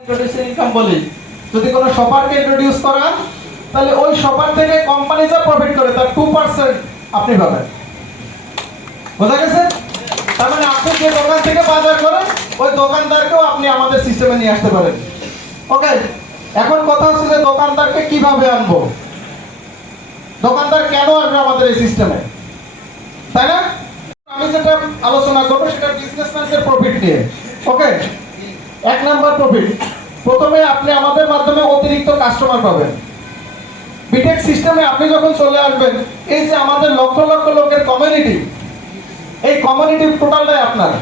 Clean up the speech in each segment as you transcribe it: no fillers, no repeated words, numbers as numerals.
Introducing income বলি, যদি কোনো শপারকে ইন্ট্রোডিউস করান তাহলে ওই শপার থেকে কোম্পানি যা প্রফিট করে তার 2% আপনি পাবেন। বোঝা গেছে? তার মানে আপনি যে দোকান থেকে বাজার করেন ওই দোকানদারকেও আপনি আমাদের সিস্টেমে নিয়ে আসতে পারেন। ওকে, এখন কথা হচ্ছে যে দোকানদারকে কিভাবে আনবো, দোকানদার কেন আসবে আমাদের এই সিস্টেমে, তাই না? আমি যেটা আলোচনা করবো সেটা বিজনেসম্যানদের প্রফিট নিয়ে। ওকে, 1 নাম্বার প্রফিট, প্রথমে আপনি আমাদের মাধ্যমে অতিরিক্ত কাস্টমার পাবেন। বিটেক সিস্টেমে আপনি যখন চলে আসবেন, এই যে আমাদের লক্ষ লক্ষ লোকের কমিউনিটি, এই কমিউনিটি টোটালটাই আপনার।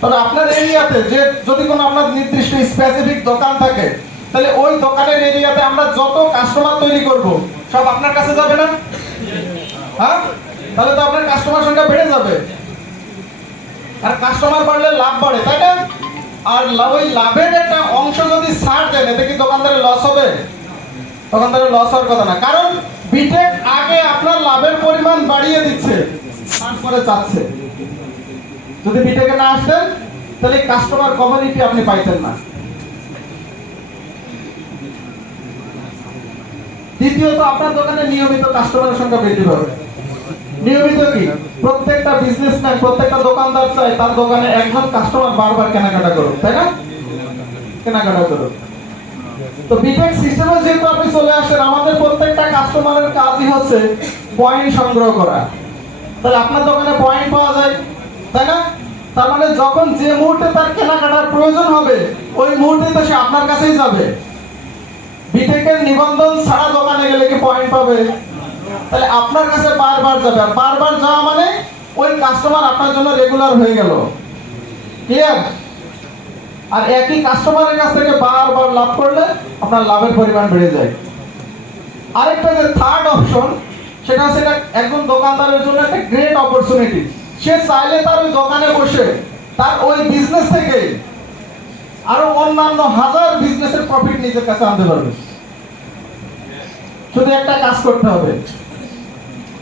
তবে আপনার এরিয়াতে যে যদি কোনো আপনার নির্দিষ্ট স্পেসিফিক দোকান থাকে তাহলে ওই দোকানের এরিয়াতে আমরা যত কাস্টমার তৈরি করব সব আপনার কাছে যাবে না? হ্যাঁ, তাহলে তো আপনার কাস্টমার সংখ্যা বেড়ে যাবে, আর কাস্টমার বাড়লে লাভ বাড়ে, তাই না? আর ওই লাভের একটা অংশ যদি ছাড় দেন এতে কি দোকানদারের লস হবে? দোকানদারের লস হওয়ার কথা না, কারণ বিটেক আগে আপনার লাভের পরিমাণ বাড়িয়ে দিচ্ছে, তারপরে চাচ্ছে। যদি বিটেকে না আসতেন তাহলে কাস্টমার কমিউনিটি আপনি পাইতেন না। দ্বিতীয়ত, আপনার দোকানে নিয়মিত কাস্টমারের সংখ্যা বৃদ্ধি পাবে। নিয়মিত কি, প্রত্যেকটা বিজনেসম্যান প্রত্যেকটা দোকানদার চায় তার দোকানে একজন কাস্টমার বারবার কেনাকাটা করুক, তাই না? কেনাকাটা করুক। তো বিটেক সিস্টেমে যেহেতু আপনি চলে আসেন, আমাদের প্রত্যেকটা কাস্টমারের কাজই হচ্ছে পয়েন্ট সংগ্রহ করা। তাহলে আপনার দোকানে পয়েন্ট পাওয়া যায়, তাই না? তার মানে যখন যে মুহূর্তে তার কেনাকাটার প্রয়োজন হবে ওই মুহূর্তে তো সে আপনার কাছেই যাবে। বিটেকের নিবন্ধন ছাড়া দোকানে গেলে কি পয়েন্ট পাবে? তাহলে আপনার কাছে বারবার যাবে, আর বারবার যাওয়া মানে ওই কাস্টমার আপনার জন্য রেগুলার হয়ে গেল। ক্লিয়ার? আর একই কাস্টমারের কাছ থেকে বারবার লাভ করলে আপনার লাভের পরিমাণ বেড়ে যায়। আরেকটা যে থার্ড অপশন, সেটা হচ্ছে একজন দোকানদারের জন্য একটা গ্রেট অপরচুনিটি। সে চাইলে তার ওই দোকানে বসে তার ওই বিজনেস থেকে আরো অন্যান্য হাজার বিজনেসের প্রফিট নিজের কাছে আনতে পারবে। শুধু একটা কাজ করতে হবে।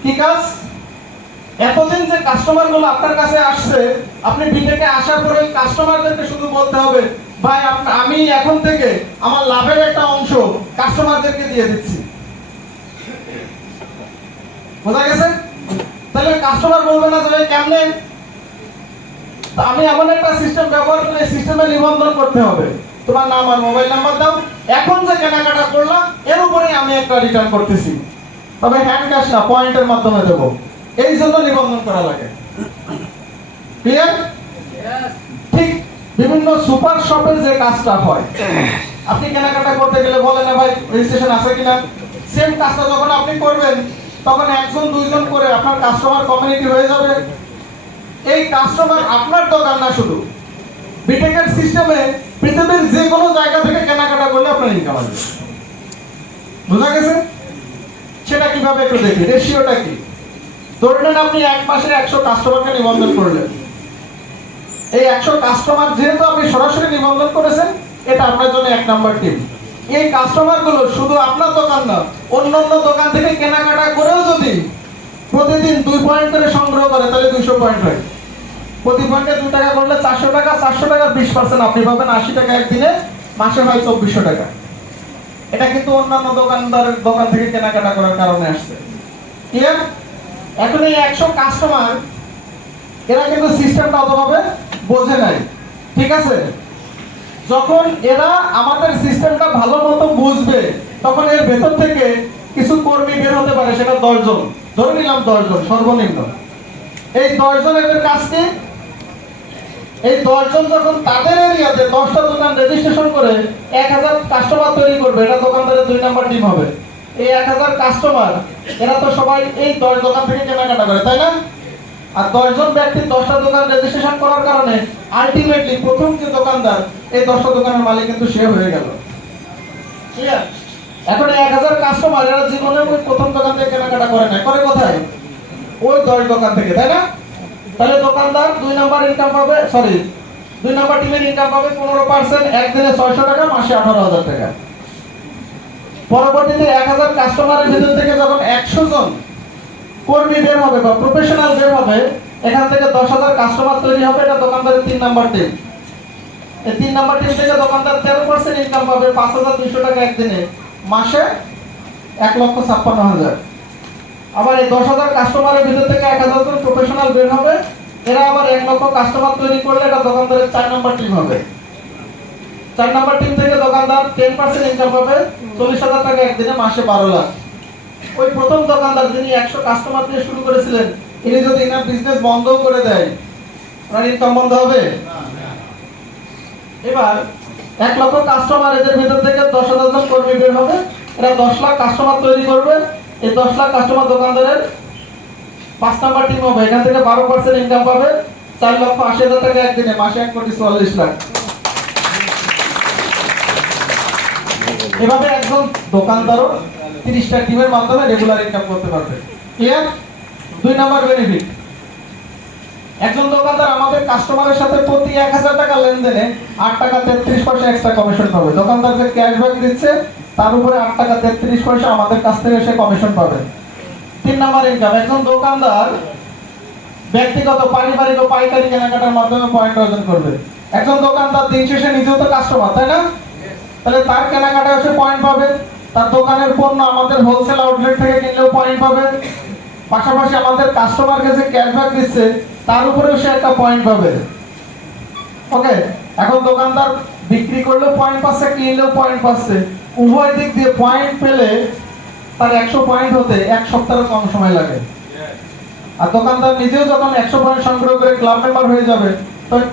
কি কাজ? এতদিন যে কাস্টমার গুলো আপনার কাছে আসছে, আপনি বিটেকে আসার পরে ওই কাস্টমারদেরকে শুধু বলতে হবে, ভাই আমি এখন থেকে আমার লাভের একটা অংশ কাস্টমারদেরকে দিয়ে দিচ্ছি। বোঝা গেছে? তাহলে কাস্টমার বলবে না যে ভাই কেমনে, আমি এমন একটা সিস্টেম ব্যবহার করে সিস্টেমে নিবন্ধন করতে হবে, তোমার নাম আর মোবাইল নাম্বার দাও, এখন যে কেনাকাটা করলাম এর উপরে আমি একটা রিটার্ন করতেছি, তবে হ্যান্ড ক্যাশ না, পয়েন্টের মাধ্যমে দেব, এই জন্য নিবন্ধন করা লাগে। ক্লিয়ার? ঠিক বিভিন্ন সুপার শপে যে কাজটা হয়, আপনি কেনাকাটা করতে গেলে বলেন না ভাই রেজিস্ট্রেশন আছে কিনা, সেম কাজটা যখন আপনি করবেন তখন একজন দুইজন করে আপনার কাস্টমার কমিউনিটি হয়ে যাবে। এই কাস্টমার আপনার দোকান না, শুধু বিটেকের সিস্টেমে পৃথিবীর যে কোনো জায়গা থেকে কেনাকাটা করলে আপনার ইনকাম আসবে। বোঝা গেছে? সেটা কিভাবে একটু দেখি, রেশিওটা কি। ধরে নেন আপনি এক মাসে 100 কাস্টমারকে নিবন্ধন করলেন। এই 100 কাস্টমার যেহেতু আপনি সরাসরি নিবন্ধন করেছেন, এটা আপনার জন্য 1 নাম্বার টিপ। এই কাস্টমার গুলো শুধু আপনার দোকান না, অন্যান্য দোকান থেকে কেনাকাটা করেও যদি প্রতিদিন 2 পয়েন্ট করে সংগ্রহ করে তাহলে 200 পয়েন্ট হয়। প্রতি পয়েন্টে 2 টাকা করলে 400 টাকা, 400 টাকার 20% আপনি পাবেন 80 টাকা একদিনে, মাসে হয় 2400 টাকা। এটা কিন্তু অন্যান্য দোকানদারের দোকান থেকে কেনাকাটা করার কারণে আসছে। ক্লিয়ার? এখন এই 100 কাস্টমার এরা কিন্তু সিস্টেমটা অতভাবে বোঝে নাই, ঠিক আছে? যখন এরা আমাদের সিস্টেমটা ভালো মতো বুঝবে তখন এর ভেতর থেকে কিছু কর্মী বের হতে পারে, সেটা 10 জন, ধরে নিলাম 10 জন সর্বনিম্ন। এই 10 জন এদের কাজ কি? এই 10 জন যখন তাদের এরিয়াতে 10টা দোকান রেজিস্ট্রেশন করে 1000 কাস্টমার তৈরি করবে, এটা দোকানদারের 2 নাম্বার টিম হবে। এই 1000 কাস্টমার এরা তো সবাই এই 10 দোকান থেকে কেনাকাটা করে, তাই না? আর 10 জন ব্যক্তি 10টা দোকান রেজিস্ট্রেশন করার কারণে আলটিমেটলি প্রথম যে দোকানদার, এই 10টা দোকানের মালিক কিন্তু সে হয়ে গেল। ঠিক আছে? এখন এই 1000 কাস্টমার এরা জীবনে ওই প্রথম দোকান থেকে কেনাকাটা করে না, করে কোথায়? ওই 10 দোকান থেকে, তাই না? তাহলে দোকানদার 2 নাম্বার ইনকাম পাবে, 2 নাম্বার টিমের ইনকাম পাবে 15%, একদিনে 600 টাকা, মাসে 18,000 টাকা। পরবর্তীতে 1000 কাস্টমারের ভিতর থেকে যখন 100 জন কর্মী বের হবে বা প্রফেশনাল বের হবে, এখান থেকে 10,000 কাস্টমার তৈরি হবে, এটা দোকানদারের 3 নাম্বার টিম। এই 3 নাম্বার টিম থেকে দোকানদার 13% ইনকাম পাবে 5200 টাকা একদিনে, মাসে 1,56,000। আবার এই 10,000 কাস্টমারের ভিতর থেকে 1,000 জন প্রফেশনাল বের হবে, এরা আবার 1 লক্ষ কাস্টমার তৈরি করলে এটা দোকানদারের 4 নাম্বার টিম হবে। 4 নাম্বার টিম থেকে দোকানদার 10% ইনকাম পাবে 40,000 টাকা একদিনে, মাসে 12 লাখ। ওই প্রথম দোকানদার যিনি 100 কাস্টমার দিয়ে শুরু করেছিলেন, ইনি যদি ইনার বিজনেস বন্ধও করে দেয়, ওনার ইনকাম বন্ধ হবে? এবার 1 লক্ষ কাস্টমার, এদের ভিতর থেকে 10,000 জন কর্মী বের হবে, এরা 10 লাখ কাস্টমার তৈরি করবে। এই 10 লাখ কাস্টমার দোকানদারের 5 নাম্বার টিম হবে, এখান থেকে 12% ইনকাম পাবে 4,80,000 টাকা একদিনে, মাসে 1,44,00,000। এভাবে একজন দোকানদারও 30টা টিমের মাধ্যমে রেগুলার ইনকাম করতে পারবে। ক্লিয়ার? 2 নাম্বার বেনিফিট, একজন দোকানদার আমাদের কাস্টমারের সাথে প্রতি 1000 টাকা লেনদেনে 8 টাকা 33 পয়সা এক্সট্রা কমিশন পাবে। দোকানদার যে ক্যাশব্যাক দিচ্ছে তার উপরে 8 টাকা 33 পয়সা আমাদের কাছ থেকে সে কমিশন পাবে। 3 নাম্বার ইনকাম, একজন দোকানদার ব্যক্তিগত, পারিবারিক ও পাইকারি কেনাকাটার মাধ্যমে পয়েন্ট অর্জন করবে। একজন দোকানদার দিন শেষে নিজেও তো কাস্টমার, তাই না? তাহলে তার কেনাকাটায় সে পয়েন্ট পাবে, তার দোকানের পণ্য আমাদের হোলসেল আউটলেট থেকে কিনলেও পয়েন্ট পাবে, পাশাপাশি আমাদের কাস্টমারকে যে ক্যাশব্যাক দিচ্ছে তার উপরেও সে একটা পয়েন্ট পাবে। ওকে, এখন দোকানদার বিক্রি করলেও পয়েন্ট পাচ্ছে, কিনলেও পয়েন্ট পাচ্ছে, উভয় দিক দিয়ে পয়েন্ট পেলে তার 100 পয়েন্ট হতে 1 সপ্তাহের কম সময় লাগে। আর দোকানদার নিজেও যখন 100 পয়েন্ট সংগ্রহ করে ক্লাব মেম্বার হয়ে যাবে, তখন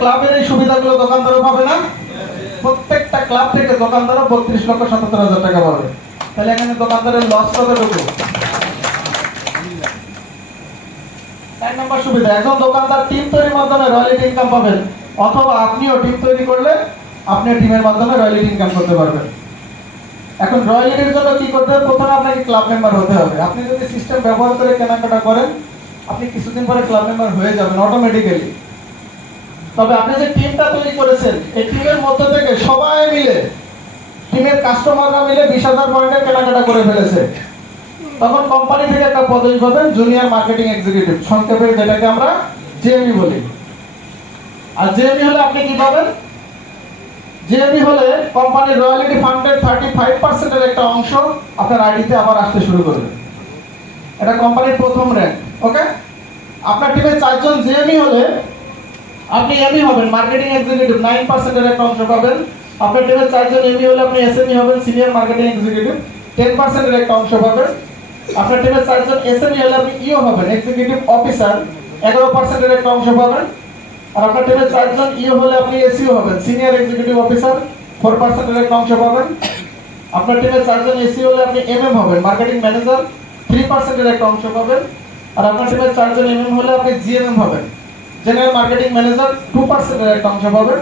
ক্লাবের এই সুবিধাগুলো দোকানদারও পাবে না? প্রত্যেকটা ক্লাব থেকে দোকানদারও 32,77,000 টাকা পাবে। তাহলে এখানে দোকানদারের লস কতটুকু? 1 নম্বর সুবিধা, একজন দোকানদার টিম তৈরির মাধ্যমে রয়্যালটি ইনকাম পাবেন, অথবা আপনিও টিম তৈরি করলে আপনি টিমের মাধ্যমে রয়্যালটি ইনকাম করতে পারবেন। এখন রয়্যালটির জন্য কি করতে হবে? প্রথমে আপনাকে ক্লাব মেম্বার হতে হবে। আপনি যদি সিস্টেম ব্যবহার করে কেনাকাটা করেন, আপনি কিছুদিন পরে ক্লাব মেম্বার হয়ে যাবেন অটোমেটিক্যালি। তবে আপনি যে টিমটা তৈরি করেছেন, এই টিমের মধ্য থেকে সবাই মিলে, টিমের কাস্টমাররা মিলে 20,000 পয়েন্টের কেনাকাটা করে ফেলেছে, তখন কোম্পানি থেকে একটা পদবি পাবেন, জুনিয়র মার্কেটিং এক্সিকিউটিভ, সংক্ষেপে যেটাকে আমরা জেএমই বলি। আর জেএমই হলে আপনি কি পাবেন? জেএমই হলে কোম্পানির রয়্যালটি ফান্ডের 35% এর একটা অংশ আপনার আইডিতে আবার আসতে শুরু করবে। এটা কোম্পানির প্রথম র‍্যাঙ্ক। ওকে, আপনার টিমে 4 জন জেএমই হলে আপনি এমই হবেন, মার্কেটিং এক্সিকিউটিভ, 9% এর একটা অংশ পাবেন। আপনার টিমে 4 জন এমই হলে আপনি এসএমই হবেন, সিনিয়র মার্কেটিং এক্সিকিউটিভ, 10% এর একটা অংশ পাবেন। আপনার টিমে 4 জন এসএমই হলে আপনি ইও হবেন, এক্সিকিউটিভ অফিসার, 11% এর একটা অংশ পাবেন। আর আপনার টিমে 4 জন ইও হলে আপনি এসইও হবেন, সিনিয়র এক্সিকিউটিভ অফিসার, 4% এর একটা অংশ পাবেন। আপনার টিমে 4 জন এসইও হলে আপনি এমএম হবেন, মার্কেটিং ম্যানেজার, 3% এর একটা অংশ পাবেন। আর আপনার টিমে 4 জন এমএম হলে আপনি জিএমএম হবেন, জেনারেল মার্কেটিং ম্যানেজার, 2% এর একটা অংশ পাবেন।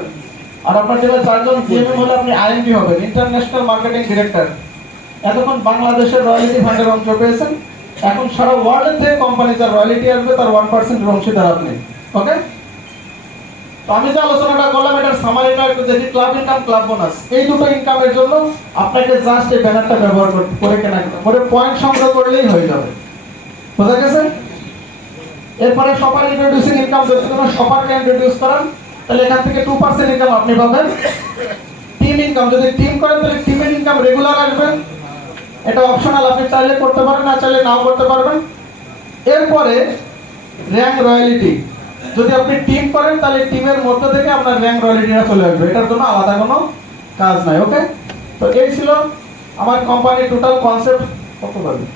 আর আপনার টিমে 4 জন জিএমএম হলে আপনি আইএমডি হবেন, ইন্টারন্যাশনাল মার্কেটিং ডিরেক্টর। এতক্ষণ বাংলাদেশের রয়্যালটি ফান্ডের অংশ পেয়েছেন, এখন সারা ওয়ার্ল্ড থেকে কোম্পানি যার রয়্যালটি আসবে তার 1% এর অংশীদার আপনি। ওকে, তো আমি যে আলোচনাটা করলাম এটার সামারিটা একটু দেখি। ক্লাব ইনকাম, ক্লাব বোনাস, এই দুটো ইনকামের জন্য আপনাকে জাস্ট এই ব্যানারটা ব্যবহার করে কেনাকাটা করে পয়েন্ট সংগ্রহ করলেই হয়ে যাবে। বুঝা গেছে? এরপরে শপার ইন্ট্রোডিউসিং ইনকাম, যদি কোনো শপারকে ইন্ট্রোডিউস করেন তাহলে এখান থেকে 2% ইনকাম আপনি পাবেন। টিম ইনকাম, যদি টিম করেন তাহলে টিমের ইনকাম রেগুলার আসবে, এটা অপশনাল, আপনি চাইলে করতে পারেন, না চাইলে নাও করতে পারবেন। এরপরে র‍্যাঙ্ক রয়্যালটি, যদি আপনি টিম করেন তাহলে টিমের মধ্য থেকে আপনার র‍্যাঙ্ক রয়্যালটিটা চলে আসবে, এটার জন্য আলাদা কোনো কাজ নাই। ওকে, তো এই ছিল আমার কোম্পানির টোটাল কনসেপ্ট। কত পারবে?